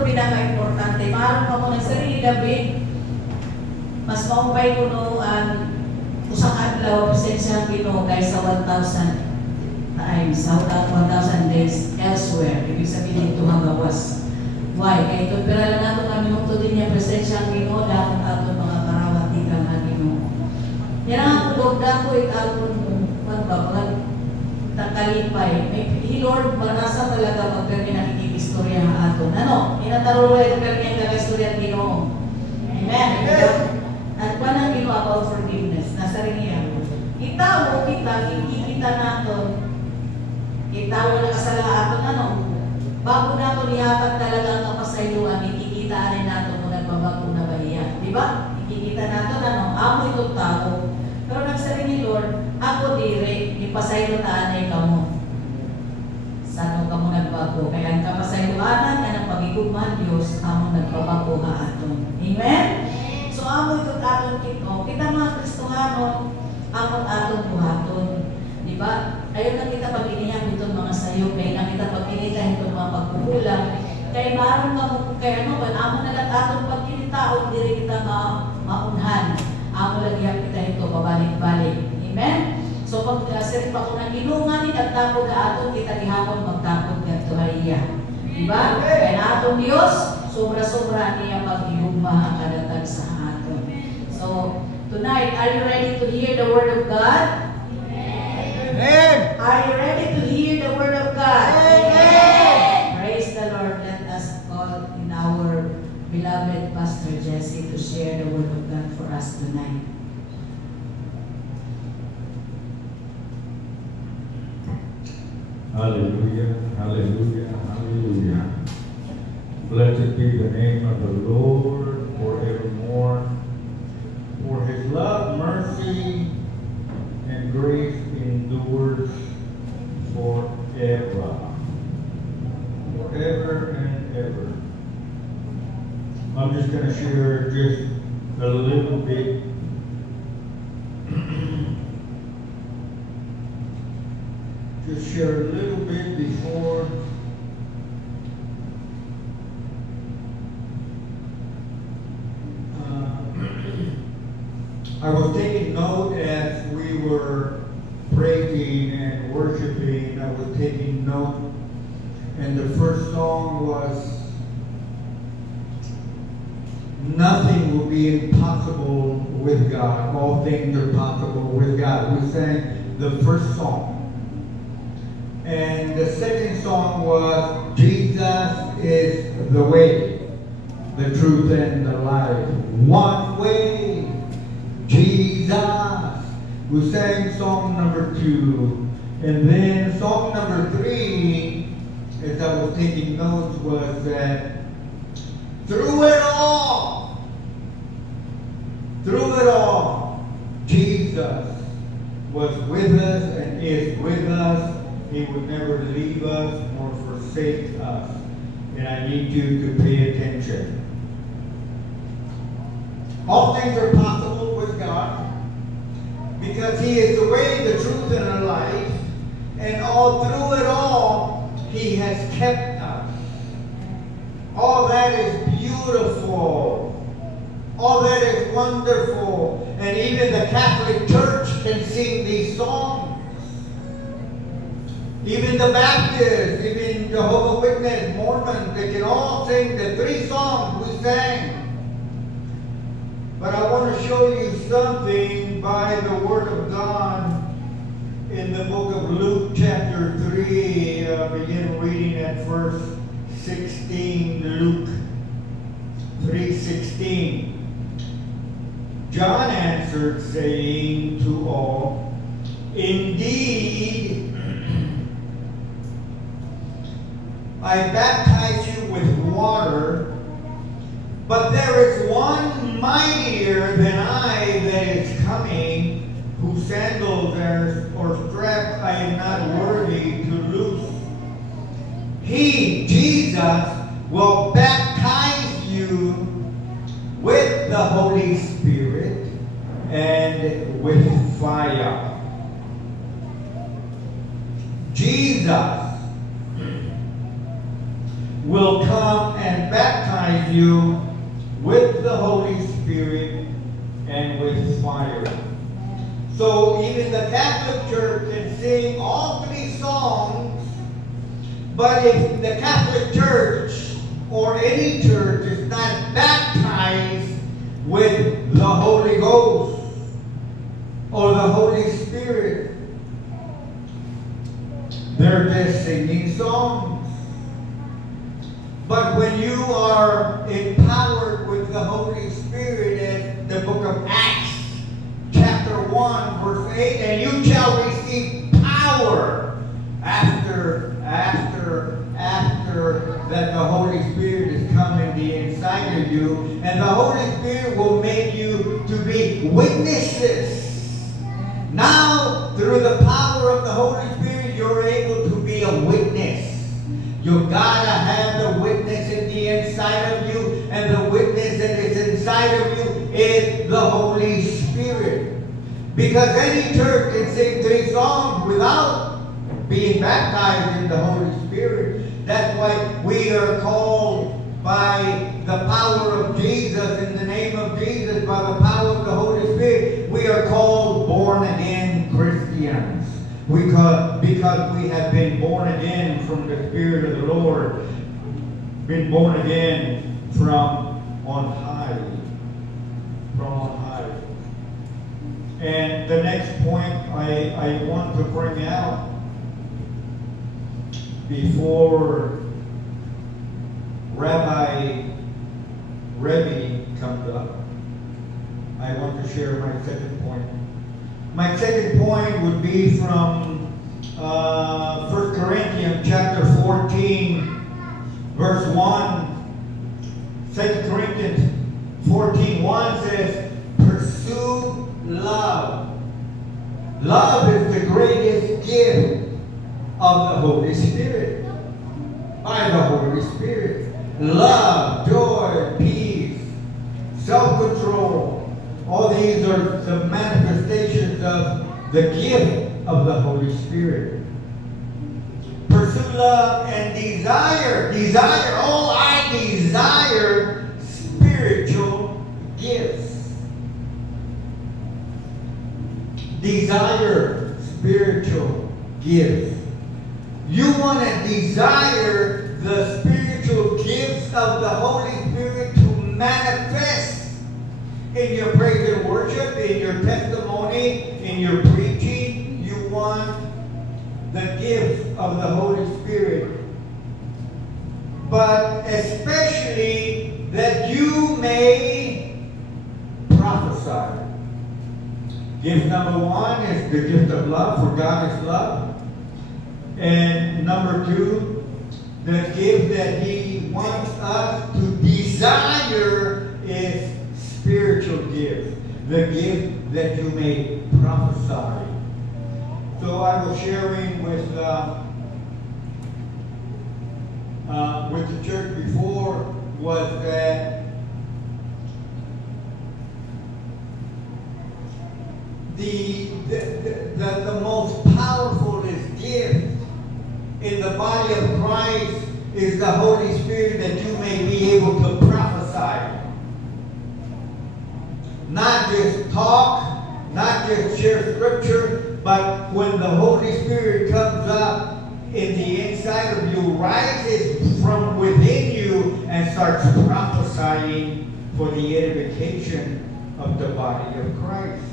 pinaka-importante, maaari ka mo ng sarili David, mas maupay ko noon usang adlaw presensya Ginoo kaysa 1,000 times, 1,000 days elsewhere. Ibig sabihin ito magawas. Why? Kaya ito, pero lang nato kami mong din niya presensya ang Ginoo dahil ato mga karawati ka nga Ginoo. Yan ang dogda ko aton mga takalipay. Hey Lord, marasa talaga pagkami nakikistorya aton. Ano? Inataruloy ito kami ang kakistorya Ginoo. Amen. At pa nang Ginoo about forgiveness. Nasa rin niya. Itawo kita, kikita natin. Itawo na kasala aton ano? Bago nato lihatag talaga ang kapasayuan, ikikitaan nato kung nagbabago na ba iya. Di ba? Ikikita nato ano? Amo itong tao. Pero nagsabi ni Lord, ako dire, ipasayo taanay ka mo. Saan ka mo nagbago? Kaya ang kapasayuanan, yan ang pagigugman Diyos, amo nagbabago ha aton. Amen? So, amo itong aton kito. Kita mga Kristohanon, amot aton buhaton. Di ba? Ayaw na kita pag-inihan itong mga sayo, kaya na kita pag-inihan itong mga pagkukulang. Kaya maaaring ka mo, kaya ano, amo na lang aton pag-initaon, diri kita maunhan. Amo lagyan kita ito, babalik-balik. Amen? So, pag sirit pa kung naginungan, nagtapog na aton, kita gihapon magtapog na ito haiya. Di ba? Kaya na atong Diyos, sobra-sobra niya pag-ihugma ang kadatag sa aton. So, tonight, are you ready to hear the Word of God? Amen. Are you ready to hear the Word of God? Amen. Praise the Lord. Let us call in our beloved Pastor Jesse to share the Word of God for us tonight. Hallelujah, hallelujah, hallelujah. Blessed be the name of the Lord forevermore. For his love, mercy, and grace endures forever. Forever and ever. I'm just going to share just a little bit. Just share a little bit before I was taking note as we were praising and worshiping. I was taking note, and the first song was "Nothing Will Be Impossible with God. All things are possible with God." We sang the first song, and the second song was "Jesus is the way, the truth, and the life. One way, Jesus." We sang song number 2. And then song number 3, as I was taking notes, was that through it all, Jesus was with us and is with us. He would never leave us nor forsake us. And I need you to pay attention. All things are possible with God because He is the way, the truth, and the life. And all through it all, He has kept us. All that is beautiful. All that is wonderful. And even the Catholic Church can sing these songs. Even the Baptists, even Jehovah's Witness, Mormons, they can all sing the 3 songs we sang. But I want to show you something by the Word of God in the book of Luke chapter 3. Begin reading at verse 16. Luke 3:16. John answered, saying to all, "Indeed, I baptize you with water, but there is one mightier than I that is coming, whose sandals or straps I am not worthy to loose. He, Jesus, will baptize you with the Holy Spirit and with fire." Jesus will come and baptize you with the Holy Spirit and with fire. So even the Catholic Church can sing all three songs, but if the Catholic Church or any church is not baptized with the Holy Ghost or the Holy Spirit, they're just singing songs. But when you are empowered with the Holy Spirit, as the book of Acts, chapter 1, verse 8, and you shall receive power after that the Holy Spirit is coming the inside of you, and the Holy Spirit will make you to be witnesses. Now, through the power of the Holy Spirit, you're able to be a witness. You gotta have the witness in the inside of you, and the witness that is inside of you is the Holy Spirit. Because any church can sing three songs without being baptized in the Holy Spirit. That's why we are called by the power of Jesus, in the name of Jesus, by the power of the Holy Spirit, we are called born-again Christians. Because we have been born again from the Spirit of the Lord, been born again from on high. From on high. And the next point I want to bring out before Rabbi Rebbe comes up, I want to share my second point. My second point would be from 1 Corinthians chapter 14, verse 1. 2 Corinthians 14:1 says, pursue love. Love is the greatest gift of the Holy Spirit. By the Holy Spirit. Love, joy, peace, self-control. All these are the manifestations of the gift of the Holy Spirit. Pursue love and desire. Desire. Oh, I desire spiritual gifts. Desire spiritual gifts. You want to desire the spiritual gifts of the Holy Spirit to manifest in your praise and worship, in your testimony, in your preaching. You want the gift of the Holy Spirit. But especially that you may prophesy. Gift number one is the gift of love, for God is love. And number two, the gift that He wants us to desire is spiritual gift. The gift that you may prophesy. So I was sharing with the church before was that the most powerful gift in the body of Christ is the Holy Spirit, that you may be able to prophesy. Not just talk, not just share scripture, but when the Holy Spirit comes up in the inside of you, rises from within you and starts prophesying for the edification of the body of Christ.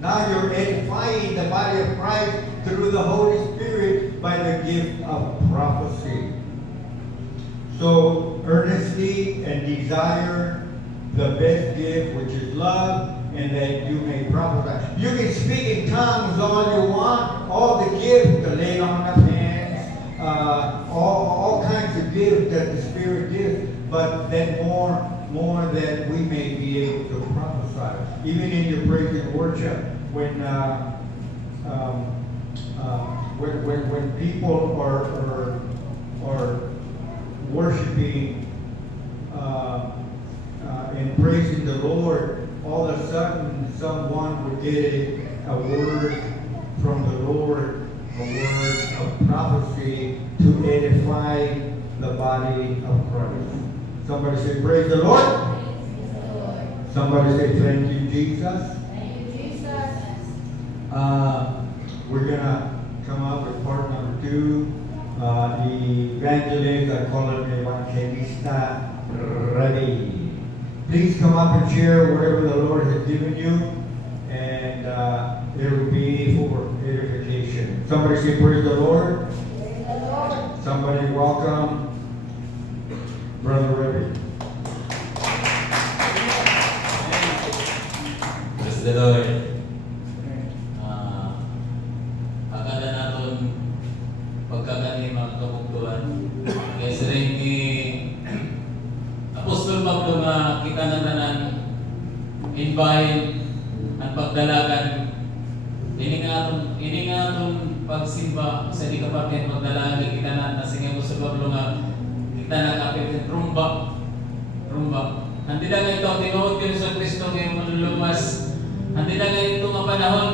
Now you're edifying the body of Christ through the Holy Spirit by the gift of prophecy. So earnestly and desire the best gift, which is love, and that you may prophesy. You can speak in tongues all you want, all the gifts, the laying on of hands, all kinds of gifts that the Spirit gives, but then more that we may be able to prophesy. Even in your praise and worship, when people are worshiping and praising the Lord, all of a sudden someone would get a word from the Lord, a word of prophecy to edify the body of Christ. Somebody say, praise the Lord. Somebody say, thank you, Jesus. We're going to come up with part number 2. The evangelist, I call it evangelista, ready. Please come up and share whatever the Lord has given you, and it will be for edification. Somebody say, praise the Lord. Praise the Lord. Somebody welcome Brother Rebbe. Praise the Lord. Akala natin pagkagani mga kabuktuan. Kaya sa rin ni Apostol Pablo nga kita na tanan invite at pagdalagan. Ini nga atong pagsimba sa di kapatid pagdalagan kita na sige Apostol Pablo nga kita nakapit rumba. Hindi lang ito tinuod ko sa Kristo kay manluluwas. Hindi lang ito nga panahon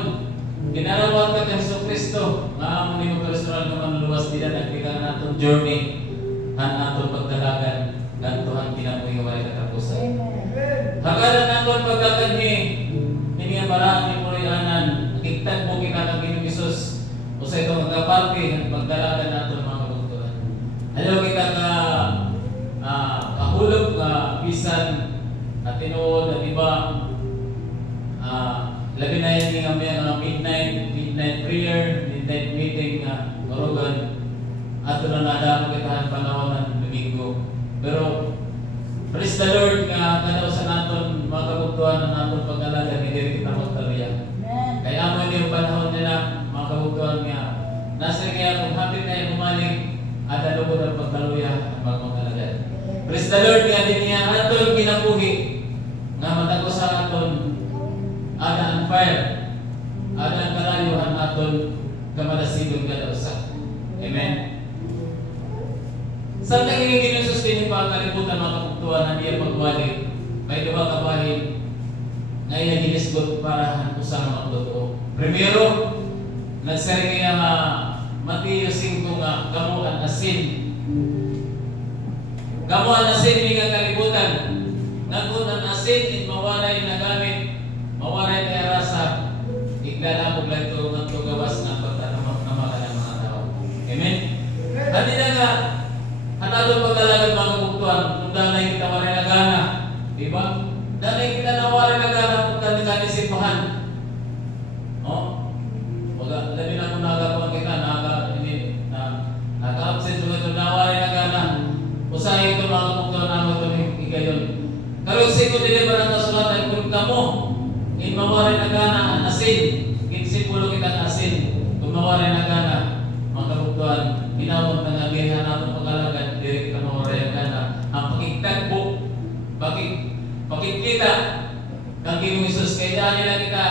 ginarawat ka kay Kristo nga amo ni mo personal nga manluluwas dila nagpika natong journey han atong pagdalagan kantuhan kinabuhi nga walay katapusan. Hakalan naton pagdaganhi ini nga paraan ni Purianan nakiktan mo kita kang Hesus usa ito magkaparte ang pagdalagan naton mga kabuktuan. Ayaw kita ka kahulog nga bisan at tinuod at iba labi na yun nga may midnight prayer, midnight meeting nga marugan ato na nadamo kitahan panahon ng Domingo. Pero praise the Lord nga kadaw sa naton mga kabuktuan na naton pag-alaga ni diri kita magtaluya. Kaya amo ni yung panahon nila mga kabuktuan nga nasa kaya kung hapit na yung umaling at alubod ang pagtaluya ang magmagalaga. Praise the Lord nga din niya aton ginabuhi nga matagos sa aton ada ang fire, ada ang kalayuhan aton kamalasigon kada usa. Amen. Sa naging ginusus din pa kalibutan mga kabuktuan na diya pagwali, may duha ka bahin ngayon ginisgot para usa nga magtotoo. Primero, nagsari kaya nga Mateo 5 nga kamo ang asin. Kamo ang asin ni nga kalibutan. Nagkun ang asin mawalay na gamit, mawalay na rasa, iglalabog lang ito ng gawas ng pagtatamang ng mga tao. Amen? Hindi na nga, hanalo pag-alagan mga kabuktuan, kung danay kita walay na gana, diba? Danay kita na walay na gana kung danay ka nisipahan. O? Labi na kung nagapuan kita, naka-absent mo ito na walay na gana. Usahin ito mga kabuktuan naman ito ni Igayon. Karong siko dili barang kasulatan kung kamo in mawari na gana ang asin, kinsipulo kita asin, kung mawari na gana mga kabuktuan, ginawag na ngagihan natin pag-alagan, diri kita mawari na gana ang pakikitagbo, pakikita kang Ginoong Hesus. Kaya nila kita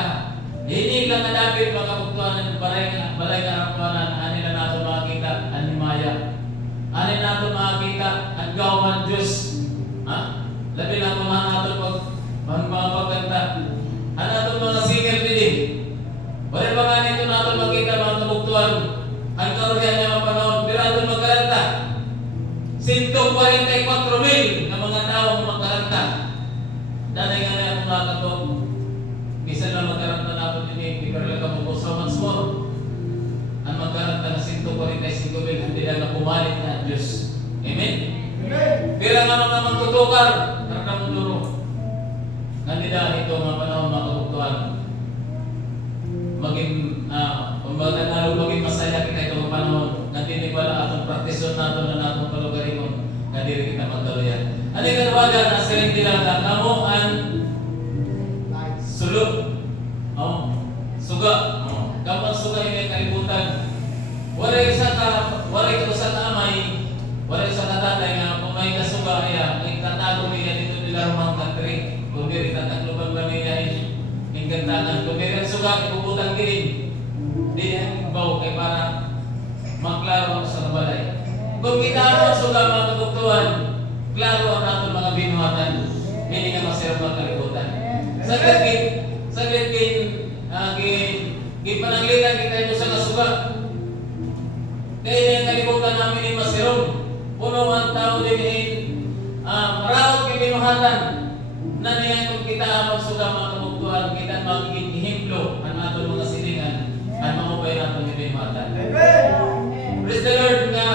hindi lang nadapit mga kabuktuan balay nga arapuanan, ani na nato makakita ang himaya, ani nato makakita ang gawaman Diyos. Labi na mga nato mga pagkanta. Ano nato mga singer din. Wala pa nga nito nato makita mga kabuktuan. Ang karurihan niya mga panahon. Pero nato magkaranta. 144,000 na mga tao magkaranta. Danay nga na akong nakatong. Bisa na magkaranta nato din. Di karila ka mo so much more. Ang magkaranta na 145,000 hindi lang na pumalit na Diyos. Amen? Pero nga mga magtutukar. Karamang duro. Nandita ito mga panahon mga kabuktuan. Maging, maging masaya kita ito mga panahon. Nandini pala atong praktisyon nato na natong kalugarimon. Nandiri kita magkaluyan. Ano yung kanawagan na siling nila kamo ang sulok. Suga. Kapag suga yung kalibutan. Wala ka sa kamay. Wala sa katatay nga kung may kasuga ay tatago niya dito nila rumang country. Kung diri tatagluban ba niya yung gantangan. Kung diri ang suga, ipuputan kiling. Di ang baw kay para magklaro sa kabalay. Kung kita ang suga mga kabuktuan, klaro ang nato mga binuhatan. Hindi nga masirap ang kalibutan. Saglit pananglitan kita ito sa kasuga. Kaya yung kalibutan namin ay masirap. Puno ang tao din ay marami binuhatan na niya kung kita ang magsuga mga kabugtuan, kita magiging ihemplo ang aton mga silingan at mamupay natin yung binuhatan. Praise the Lord nga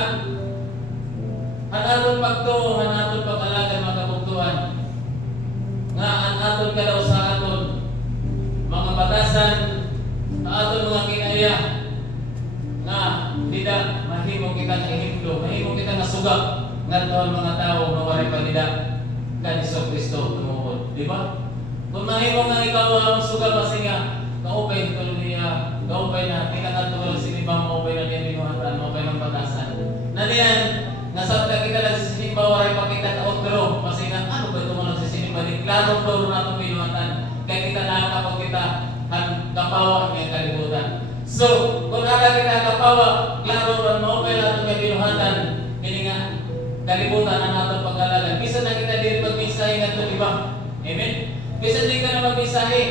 ang aton pagto, ang aton pag-alaga mga kabugtuan nga ang aton kadaw sa aton mga batasan, ang aton mga kinaya nga tidak mahimo kita ng ihemplo, mahimo kita nga suga nga toon mga tao mawari panida kan Iso Kristo tumuod, di ba? Kung mahimo nga ikaw ang suga kasi nga kaupay tulo niya, kaupay na tinakatulog sinibang kaupay na niya binuhatan, kaupay ng batasan. Na niyan, nasabta kita lang sa sinimba, waray pakita na otro, kasi nga ano ba ito mga sa sinimba, di klaro doon na itong binuhatan, kaya kita na kapag kita ang kapawa niya kalibutan. So, kung ada kita kapawa, klaro ron maupay na itong binuhatan, hindi nga kalibutan ang atong pag-alalan. Bisa na kita diri magmisahe nga ito, di ba? Amen? Bisa di ka na magmisahe.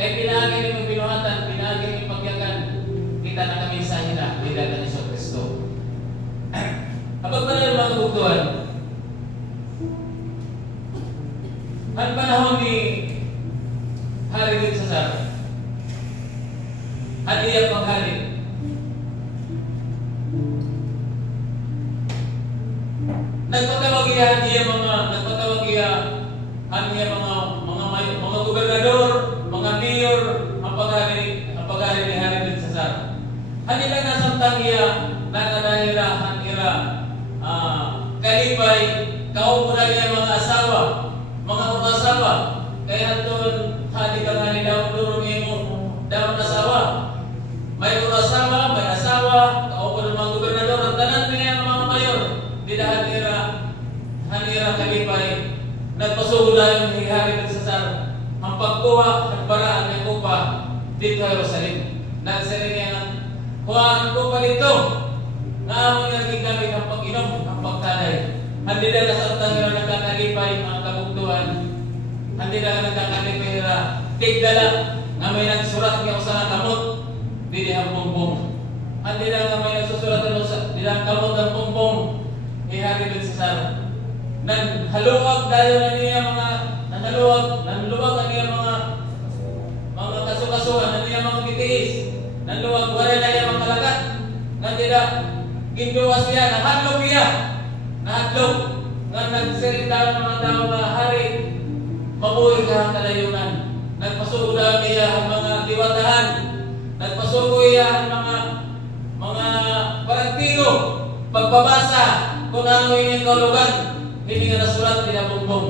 Kaya pinahagi rin yung binuhatan, pinahagi rin yung pagyakan. Kita na kamisahe na, bilang ng Iso Kristo. Kapag pa na mga kabugtuan, ang panahon ni Hari Belsasar, ang iyak pang hari, nagpatawag iya mga gobernador, mga mayor, ang paghari ni Hari Belsasar. Hanila nga samtang iya nakadahira ira kalipay kaupo na niya mga asawa, kaya doon hadi ka nga ni daw durong mo daw asawa. May asawa, kaupo ng mga gobernador, at tanan niya mga mayor, didahan hanira kalipay, nagpasugula ni Hari Belsasar ang pagkuha ng baraan ng kupa dito sa Jerusalem. Nagsarin niya ng kuhaan ko pa dito na among naging gamit ang pag-inom, ang pagtanay. Hindi na nasabtang nila nagkakalipay ang kabugtuan. Hindi na nagkakalipay nila tigdala na may nagsurat niya sa kamot di ang bumbong. Hindi na nga may nagsusurat di ang kamot ang bumbong ni Hari Belsasar. Nanhaluwag dahil na niya nanluwag na niya mga kasukasuhan, na niya mga bitiis, nanluwag, wala na niya mga kalagat, nga tila, ginduwas niya, nahadlog niya, nga nagsalita ng mga tao na hari, mabuhay ka ang kalayunan, nagpasugulan niya ang mga diwatahan, nagpasugo niya ang mga parangtino, pagbabasa, kung ano yung kaulugan, hindi nga nasulat, pinabumbong.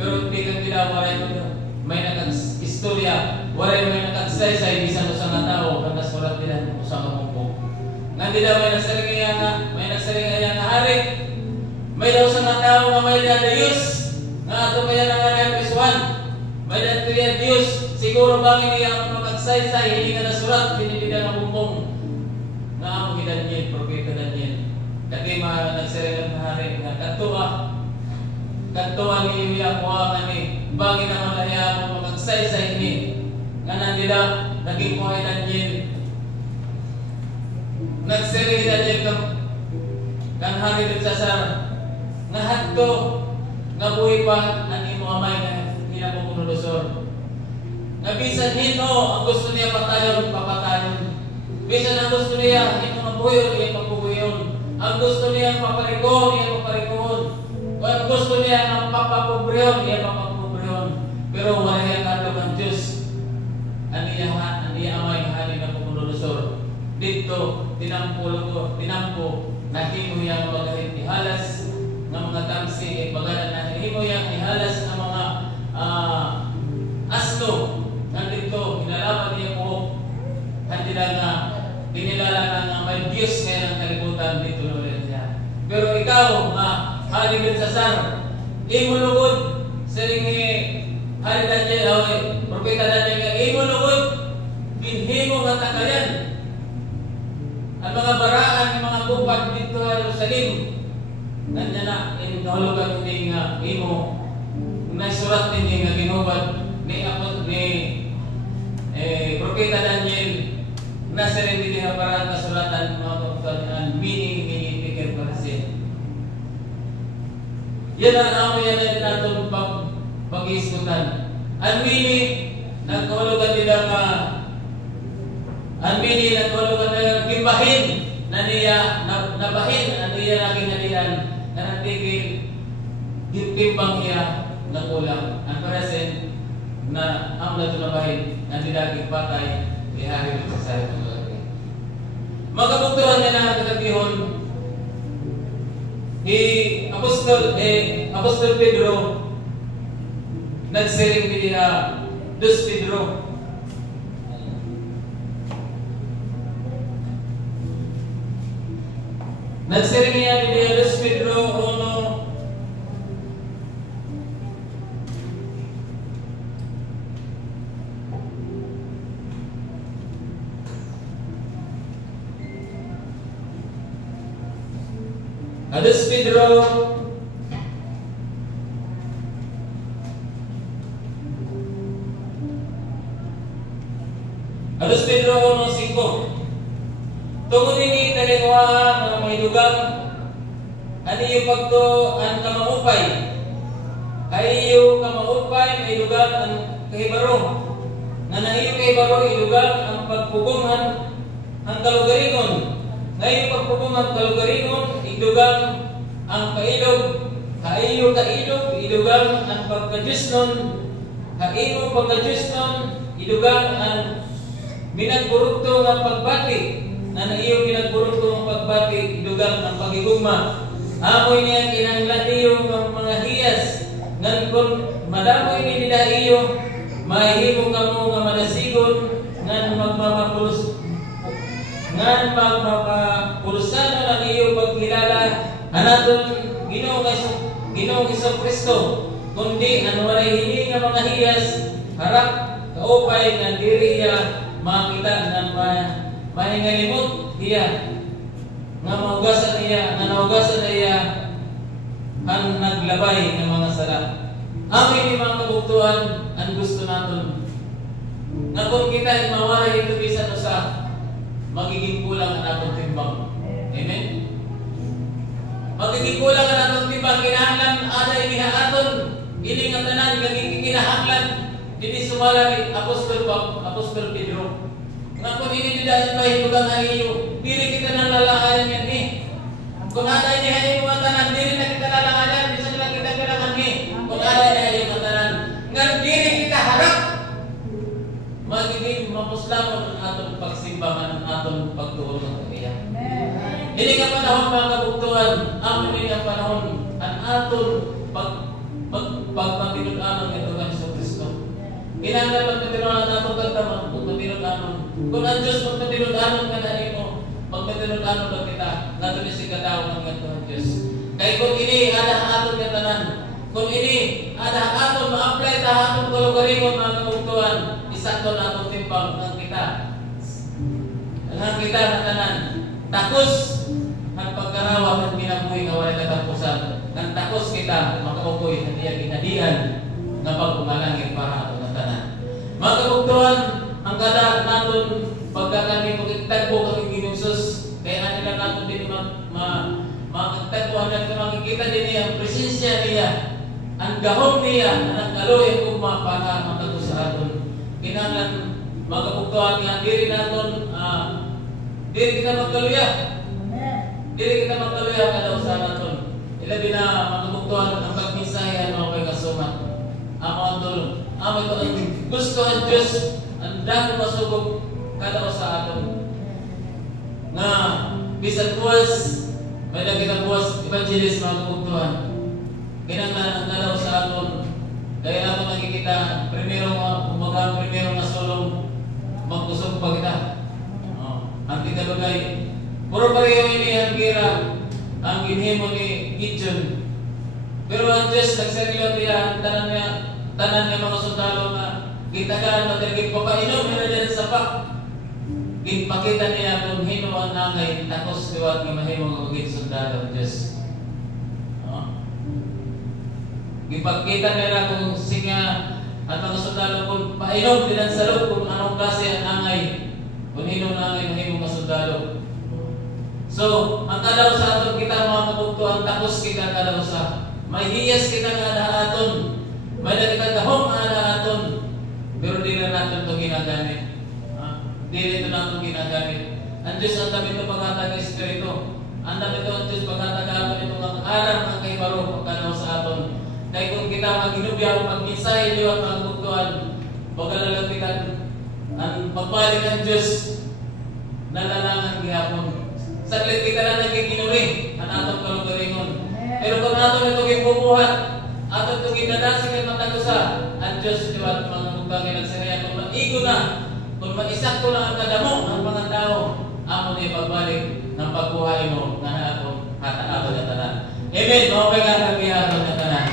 Pero hindi ka tinawaray ko. May nag-istorya, waray may nag-agsaysay, bisan sa nga tao, ang nasulat nila sa kabumbong. Nga nila may nagsaringaya nga hari, may daw sa nga tao nga may na Diyos, nga ato kaya nga Kriswan, may na Diyos, siguro bangin niya ang mag-agsaysay, hindi nga nasulat, hindi nila nga bumbong. Nga ang Daniel, propeta Daniel. Kati nagsaringan nga hari, nga kantuan ni Iya kuha ni bangin naman lahiya mo magsaysay ni nga nandila naging kuhay Daniel nagsiri Daniel kang Hari Belsasar nga hadto nga buhi pa ang imo amay nga Nabucodonosor nga bisan hino ang gusto niya patayon, papatayon. Bisan ang gusto niya hino mabuyon, iya mabubuyon. Ang gusto niya paparikon, iya paparikon. Kung gusto niya ng papapubreon, iya papapubreon. Pero wala yung kadlog ang Diyos. Aniya amay Hari Nabucodonosor. Dito, tinampo, nahimo yung mga ihalas ng mga tamsi, bagalan na nahimo yung ihalas ng mga asno. Nandito, hinalaman niya po, hindi lang nga, dinilala na may Diyos ngayon ang kalibutan dito ulit niya. Pero ikaw, Hari Belsasar, imulugod sa ringi Hari Daniel, Propeta Daniel, imulugod, binhimo nga takayan. Ang mga baraan, ang mga bupad dito sa Jerusalem, nandiyan na, inahulugan hindi nga imo, naisurat hindi nga ginubad ni Propeta Daniel, nasa rin din ang baraan kasulatan mga kapatid, meaning, pikir para siya. Yan ang amo yan na natin pag-iiskutan. Anmini, nagkahulugan nila nga, anmini, nagkahulugan nila gibahin na niya, nabahin na niya naging halian na natigil timbang niya na kulang. Ang present na ang natulabahin na nilaging patay ihari ng pagsari ng lalaki. Magkabuktuhan niya na kagabihon Apostol Pedro nagsiring niya Dos Pedro. Nagsiring niya Dos Pedro 1. Dos Pedro Dos Pedro 1:5. Tungod ini talingwa ng mahilugang aniyo pagto ang kamaupay ayo kamaupay mahilugang ang kahibaro nga naiyo kahibaro ilugang ang pagpugumhan ang kalugaringon ngayon pagpugumhan kalugaringon ilugang ang kailog haiyo kailog ilugang ang pagkadiyosnon haiyo pagkadiyosnon ilugang ang minagburugto ng pagbati na naiyo minagburugto ng pagbati ilugang ang pagigugma amoy niya kinanglan iyo ng mga hiyas ngan kung madamoy ni nila iyo mahihimo kamo nga manasigon ngan magmapapulusan na iyo pagkilala anaton Ginoong Kristo kundi ano walay hini nga mga hiyas harap kaupay nga diri iya makita nga mahingalimot iya nga naugasan iya ang naglabay ng mga sala. Amin ni mga kabuktuan ang gusto natin na kung kita mawala ito bisan usa magiging kulang ang atong timbang. Amen? Magiging kulang ang atong timbang kinahanglan ada inihaton ini nga tanan gaging kinahanglan dili sumala ni Apostol Pedro. Nga kung ini tidak baik bukan hari iyo, diri kita nang lalahanan yan ni. Kung ada ini hari mga tanan, diri na kita lalahanan, bisa nila kita kailangan ni. Kung ada ini hari mga tanan, nga diri kita harap, magiging mapuslamon ang atong pagsimbangan, ang atong pagtuon ng kaya. Ini nga panahon mga kabuktuan, amin ini ang panahon, ang atong pagpatinudanon ito ng Iso Kristo. Kinahanglan magpatinudanon atong kagtamang, magpatinudanon. Kung ang Diyos magpatinudanon ka na rin mo, magpatinudanon ba kita, nato ni si katawang ng ganito ang Diyos. Kaya kung ini, ada aton katanan, kung ini, ada aton, ma-apply ta aton kalugaringon mga kabuktuan, isakto na atong timbang ng kita. Ang kita na tanan, takos, ang pagkarawa ng minabuhi nga walay katapusan. Ang takos kita, makabukoy, hadiyan, nga pagpumalangin para aton ng tanan. Mga kabuktuan, ang kada naton pagkakani pagtagpo kami ginusos kaya anila naton din magtagpo ang makikita din ang presensya niya ang gahom niya ang kaloy ang ugma para matagpo sa aton kinahanglan magabuktuan nga diri naton diri kita magkaluya diri kita magkaluya kada usa naton ilabi na magabuktuan ang pagmisahe ano kay kasumat amo tol amo to ang gusto ang Dios ang dami masugog kada usa aton nga bisan buwas may kita buwas evangelist mga kabuktuan kinahanglan ang kada usa aton kaya aton nakikita primero nga sulong magkusog pa kita ang tigabagay puro pareho ini ang kira ang ginhimo ni Gideon pero ang Diyos nagsarilo niya tanan niya mga sundalo nga gitagaan matirigit papainom nila dyan sa pak. Ginpakita niya kung hino ang nangay takos liwat nga mahimo nga maging sundalo ng Diyos. Gipakita nila kung singa at mga sundalo kung painom din sa loob kung anong klase ang nangay kung hino nangay mahimo nga sundalo. So, ang kadaw sa aton kita mga kabuktuan takos kita kadaw sa May hiyas kita nga daaton. May nagkagahong nga daaton. Pero di na natin ito ginagamit. Di rin ito natin ginagamit. Ang Diyos ang dami ito paghatag Espiritu. Ang dami ito ang Diyos paghatag ito ang alam ng kay Baro pagkanaw sa aton. Kaya kung kita mag-inubya, mag-minsay, di at mag-bugtuan, pagkalalapitan, ang pagbalik ng Diyos, nalalangan gihapon. Saglit kita na naging kinuri, ang atong kalugaringon. Pero kung atong ito gibubuhat, atong ito ginadasig at matagusa, ang Diyos, di ba, mga bugtangin ang sinaya, kung mag-igo na, kung mag-isak ko lang ang kadamo ng mga tao, amon ay pagbalik ng pagbuhay mo nga na ako hataabot na tanan. Amen. Mabay nga nagbihabot na tanan.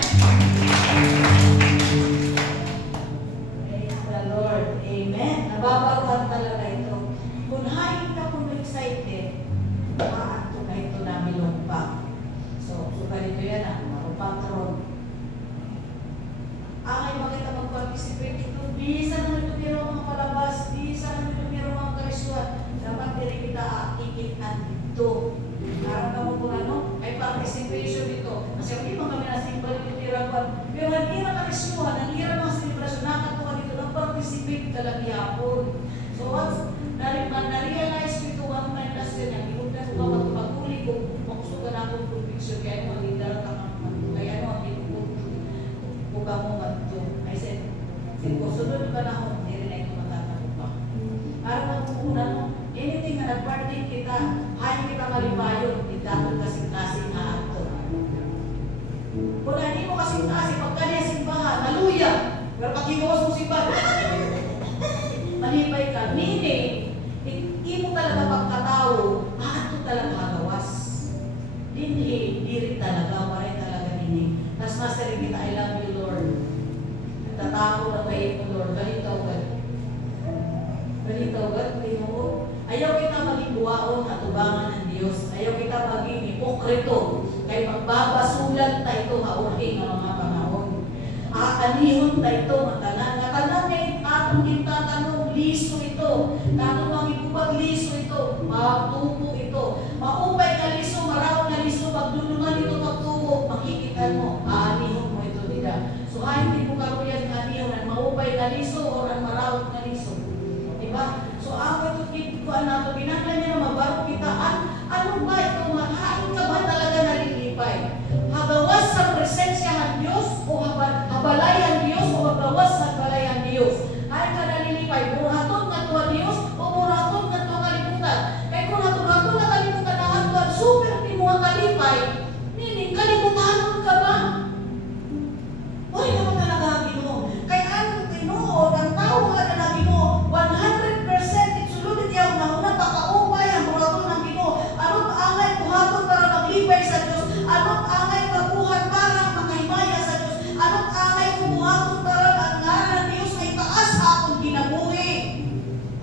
Praise the Lord. Amen. Nababawan talaga ito. Kung hain ka kung excited, maato na ito namin lumpa. So, ganito yan marupang karon. Angay makita mag-participate ito. Bisa naman ito mayroong mga palabas. Bisa naman ito mayroong mga kariswan. Dapat diri kita ikitan dito. Karang kamo kung ano, ay participation dito. Kasi hindi mga kami nasimbal ito tirapan. Pero hindi na kariswan, ang hirap mga celebration, nakatuwa dito, nag-participate talaga yapon. So once na-realize ko ito, ang na-industry niya, ikundan ko ba pag-uli ko, makusugan akong conviction, kaya mo, leader ka kaya ano, hindi ko buka mo magto. I said, kung sunod ka na ako, hindi rin na ito matatanong pa. Para kung no, anything na nag-party kita, hain kita malimayon, itatong kasing-kasing na ato. Kung hindi mo kasing-kasing, pagka niya simbahan, naluya, pero pag higawas mo simbahan, malipay ka. Meaning, hindi mo talaga pagkatao, ato talaga hagawas. Diri talaga, maray talaga nini. Tapos master kita, I love you, Lord. Tatako na kayo mo, Lord. Balitaw ka. Balitaw ka, Tingoo. Ayaw kita maging buwaon at tubangan ng Diyos. Ayaw kita maging hipokrito. Kaya magbabasulan tayo ito maurhi ng mga panahon. Akanihon tayo ito matanan. Katanan niya atong kintatanong, liso ito. Tanong ang ikubag liso ito. Magtupo ito. Maupay ka liso, maraw na liso. Pagdulungan ito magtupo, makikita mo. Aanihon mo ito nila. So hindi mo karuyan anihon. Ang maupay na liso o ang maraw na liso. Diba? So ako ito kuan nato binanglan niya na mabarok kita. Ano ba ito? Maghain ka ba talaga nalilipay? Hagawas sa presensya ng Diyos o habalayan Diyos o hagawas sa habalayan Diyos? Ay ka nalilipay, buraton nga tuwa Diyos o buraton nga tuwa kalimutan? Kaya kung buraton nga kalimutan na ang tuwa, super di mo ang kalipay, meaning kalimutanon ka ba? Wala naman talaga Ginoo. Kaya ang Ginoo, ang tao nga na Ginoo, 100% itsulunod niya na una pakaupay ang buraton ng Ginoo. Anong angay buhaton para maglipay sa Diyos? Anong angay mabuhat para makahimaya sa Diyos? Anong angay buhaton para ang ngalan ng Diyos ay taas sa akong ginabuhi?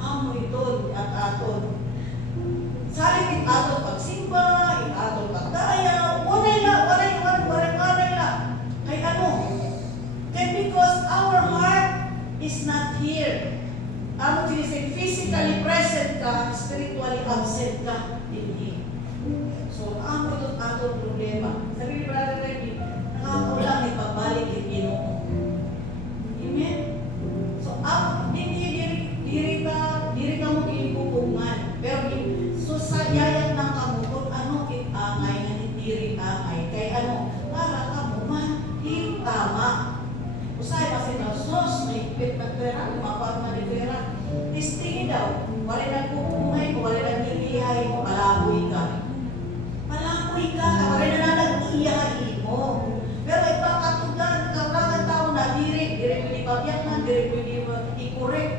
Amo ito at aton. Saling aton pagsimba, aton pagdaya, walay la. Kay ano? Kaya because our heart is not here. Amo sinisay, physically present ka, spiritually absent ka. Hindi. So, amo ito't atong problema. Sabi ni Brother Reggie, nakakaulang ipagbalik yung Ginoo. Amen? So, diri ka mo kinipupungan. Pero, so sa yayat ng kamukot, ano kitangay na diri angay? Kaya ano, para ka mo tama. Usay kasi na sos, may ipit na pera, lumapag na ni pera. Tistingin daw, wala nang pupuhay mo, wala nang ilihay mo, palaboy ka. Palaboy ka, wala na nag-iyahay mo. Pero ipakatugan, kapag tao na diri pwede pabyak na, diri pwede i-correct.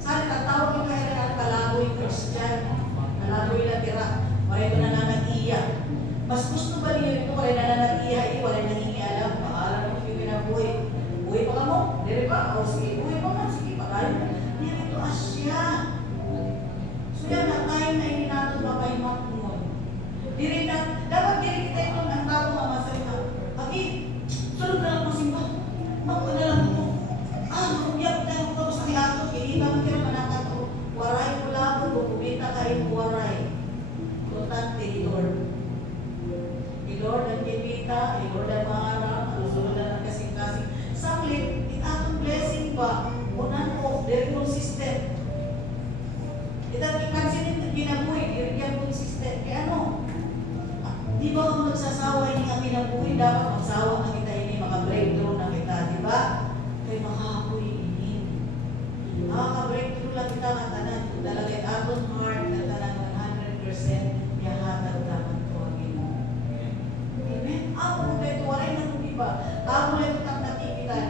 Saan katawag yung kaya na palaboy Christian, palaboy na tira, wala na nag-iyak. Mas gusto ba niyo ito, wala na nag-iyahay, wala nang inialam, maalam mo yung pinabuhay. Buhay pa ka mo? Diri pa? O sige, buhay pa ka? Sige, pakain. Diri ito asya. So yan na tayo na hindi natin mapaimak mo. Diri na, dapat diri kita ito ang tao mamasalita. Pagi, sunod na lang mo simba. Mako na lang ito. Makubiyak na yung ito sa kilato. Kinita mo kaya manakat o. Waray ko lang o. Kumita kayo waray. Importante, Lord. Lord ang kinita, Lord ang maharap, kinabuhi dapat magsawa na kita ini, maka-breakthrough na kita, di ba? Kaya makahapoy ini. Maka-breakthrough lang kita nga tanan, kung talaga aton heart na tanan 100%, yahatag dapat ko ang ino. Amen? Ako mo tayo, waray na kung di ba? Ako mo tayo tak natikitan.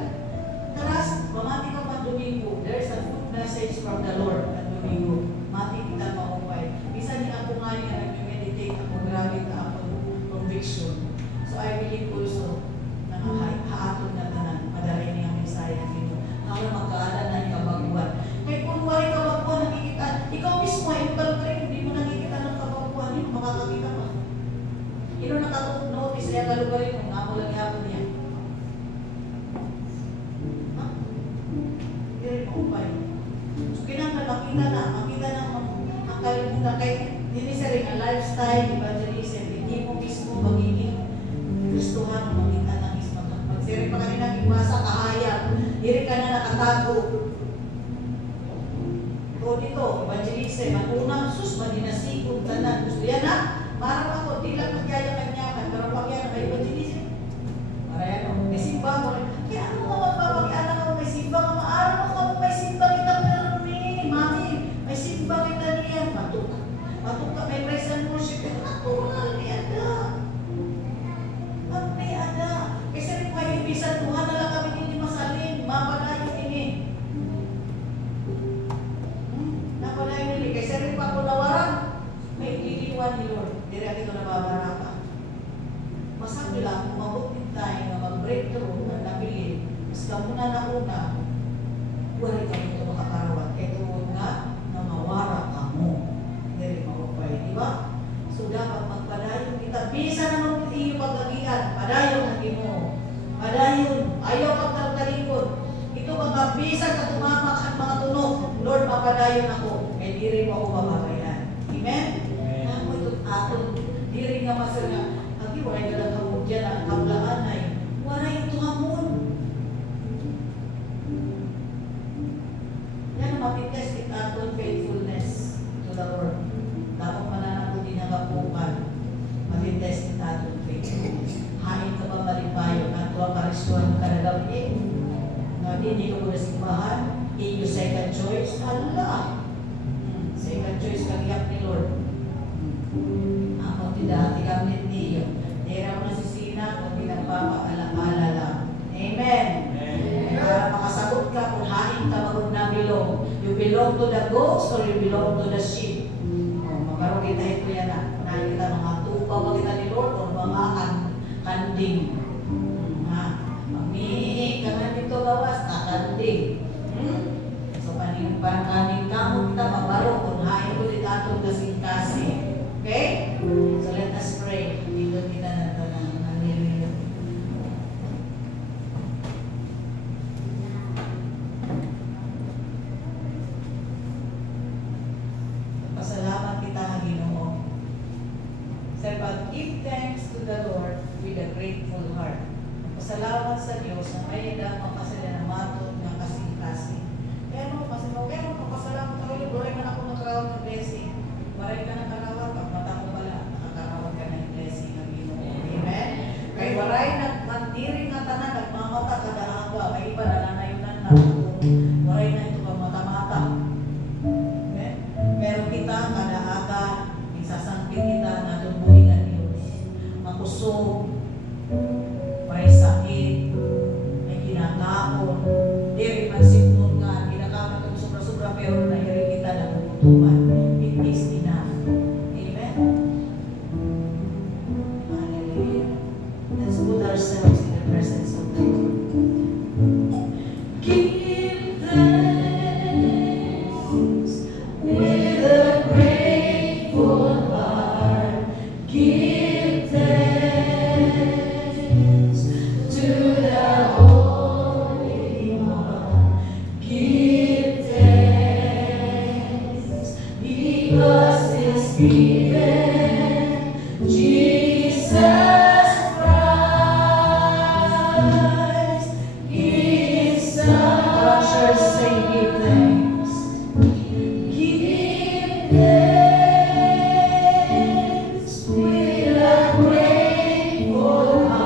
Taras, mamati ka pa Domingo. There's a good message from the Lord at Domingo. Mati kita maupay. Isa ni ako nga niya nag-meditate ako, grabe ka ako conviction. So I believe also na haatong na tanan, madalay niya ang Messiah dito. Ako magkaalan na yung kabaguan. Kaya kung wari kabaguan nakikita, ikaw mismo ay kalutrin, hindi mo nakikita ng kabaguan, hindi mo makakakita pa. Ino nakatunotis niya kalugarin mo, nga mo lang yapon niya. Ha? Hindi rin maupay. So kinanggal, makita na ang kalimutan. Kaya hindi sa rin ang lifestyle, evangelism, hindi mo mismo magiging Kristohan, makita ng isma. Magsiri pa kanina ng ibasa, kahayag, hindi ka na nakatago. O dito, evangelism, ang unang sus, madinasigong tanan. Gusto yan ha? Parang ako, di lang magyaya-kanyakan, pero pag yan, may evangelism. Para yan, may simba mo. Kaya ano mo magpapag-anak ako, may simba ka, maaraw mo ka, may simba kita, pero mami, may simba kita niya. Matuk ka, may praise and worship. Natural niya na. Ang may ada. Kasi rin may ibisan, Tuhan na lang kami hindi masalin. Mapalayo ini. Napalayo nili. Kasi rin pa kung nawarang, may liliwan ni Lord. Hindi rin ito nababara ka. Masabi lang, kung mabutin tayo na mag-breakthrough na nabilin, mas kamuna na una, wala kami ito makakarawat. Ito nga na mawara ka mo. Hindi rin makupay, di ba? So dapat magpadayon kita. Bisa naman iyo pagkagian. Padayon ang mo. Padayon. Ayaw pagtartalikod. Ito mga bisa ka tumamak at mga tunog. Lord, mapadayon ako. Eh, di rin mo ako mababayan. Amen? Ako ito aton. Di rin nga masal nga. Agi, wala na lang kamog dyan ang kablaan ay. Wala ito hamon. Yan, mapitest kita aton faithfulness to the Lord. Tapos mananap din ang kapukan. Mapitest kita aton faithfulness. Hain ka ba malipayo na ito ang karisyon ka na gabi? Ngabi, hindi ko muna simbahan. Iyo second choice. Hala! Second choice kagiyak ni Lord. Ako tidak gamit niyo. Dira mo na si Sina kung pinagpapaala-ala lang. Amen. Para makasagot ka kung hain ka magod na bilong. You belong to the goats or you belong to the sheep. Magkaroon kita ito yan na. Kunahin kita mga tupa ba kita ni Lord o mga kanding. Magmihi ka nga dito gawas, kakanding. So parang kanin ka mo kita mabaro kung hain ko dito atong kasing-kasing. Okay? So let us pray. Dito kita na ito ng nililito. Pasalamat kita, Ginoo. Sir, but give thanks to the Lord with a grateful heart. Pasalamat sa Diyos na may dapat masalanamaton ng kasing-kasing. Kaya mo, papasalamat ako yung buhay man ako nakarawag ng blessing. Maray ka ng karawag, pag mata ko pala, nakakarawag ka ng blessing ng Ginoo. Amen? Kaya maray nagmandiring na tanan, nagmamata kada aga, may iba na nanayunan na maray na ito pag mata-mata. Amen? Pero kita, kada aga, isasangpit kita na lumbuhin ng Diyos. Makusog, may sakit, may kinakapon, diri man simnon nga, kinakapon kung sobra-sobra, pero nahiri kita na puputuman. It is enough. Amen? Hallelujah. Let's put ourselves in the presence of the Lord. Give thanks with a grateful heart. Give thanks to the Holy One. Give thanks because it's given Jesus Christ, His Son. Church, say give thanks. Give thanks with a grateful heart.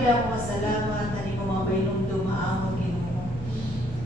lang mga salamat, ani ko mga painumdum maamon Ginoo.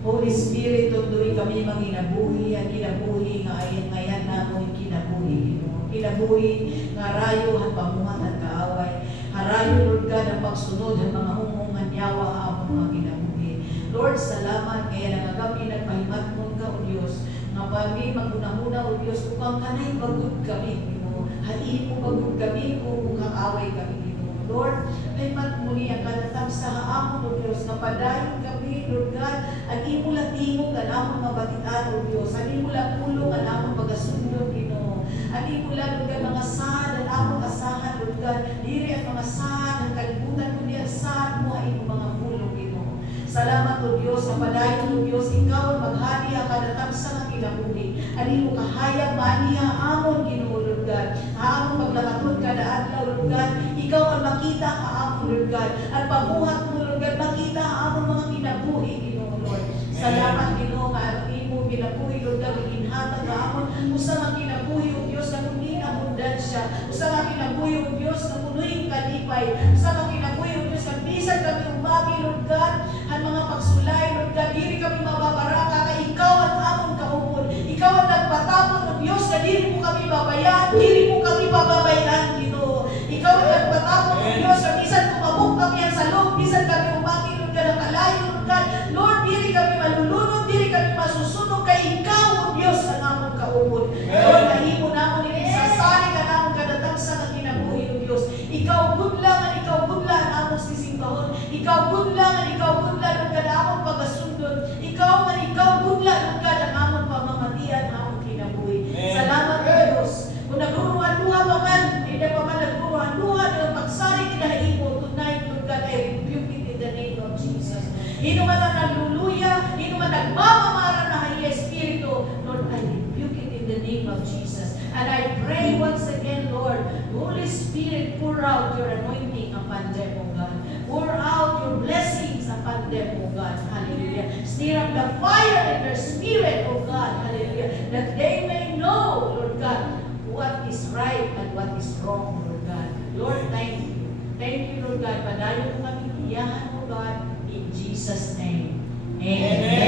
Holy Spirit, tunduy kami manginabuhi, ang kinabuhi nga ayan ngayon namon kinabuhi Ginoo. Kinabuhi nga rayo ang pamuhat at kaaway. Harayo Lord God ang pagsunod ang mga humungan yawa amon mga kinabuhi. Lord, salamat kaya nga kami nagpahimat mo ka o Diyos. Nga kami magunahuna o Diyos upang kanay bagod kami Ginoo. Hain mo bagod kami kung kaaway kami Ginoo. Lord, himat mo niya kanatang sa amon o Diyos. Napadayon kami Lord God. At imulat imo ka namon mabatian o Diyos. At imulat pulong ka namon pagasundo Ginoo. At imulat Lord God mga saan at amon asahan Lord God. Diri at mga saan ang kalibutan mo niya saan mo ay mga pulong Ginoo. Salamat o Diyos, sa padayon o Diyos, ikaw ang maghali ang kadatang sa kinabuhi. Anino kahayag, maniya, amon Ginoo Lord God. Amon maglakatod kada adlaw Lord God. Ikaw ang makita ka amon Lord God. At pamuhat mo Lord God, makita amon mga kinabuhi Ginoo Lord. Salamat Ginoo nga ang imo kinabuhi Lord God, ginhatag ka amon. Usa nga kinabuhi o Diyos na kunin ang mundansya. Usa nga kinabuhi o Diyos na kunin kalipay. Usa nga kinabuhi o Diyos na bisan kami umagi Lord God. Ang mga pagsulay, Lord God, diri kami mababaraka kay ikaw ang amon kaupon. Ikaw ang nagpatapon ng Diyos na diri mo kami babayaan, diri mo kami bababayaan Ginoo. Ikaw ang nagpatapon ng Diyos na bisan kumabok kami ang salog, bisan kami umaki Lord God ang kalayo Lord God. Lord, diri kami malulunod, diri kami masusunog kay ikaw o Diyos ang amon kaupon. Lord, nahimo namon ini sasari ka namon kadatang sa kinabuhi o Diyos. Ikaw gudlangan, ikaw gudlangan amon sisimbahon. Ikaw gudlangan, ikaw gudlangan Lord God amon pagasundon. Ikaw gudlangan Lord God ang amon pamamatian amon kinabuhi. Salamat Diyos. Kung nagruruan-luha pa man, hindi pa man nagruruan-luha ng pagsari kinahimo tonight Lord God, I rebuke it in the name of Jesus. Hino man ang nagluluya, hino man nagmamamara na Holy Espiritu, Lord, I rebuke it in the name of Jesus. And I pray once again, Lord, Holy Spirit, pour out your anointing upon them, O God. Pour out your blessings upon them, O God. Hallelujah. Stir up the fire in their spirit, O God. Hallelujah. That they may know, Lord God, what is right and what is wrong, Lord God. Lord, thank you. Thank you, Lord God. Padayon mo kami iyahan, O God, in Jesus' name. Amen.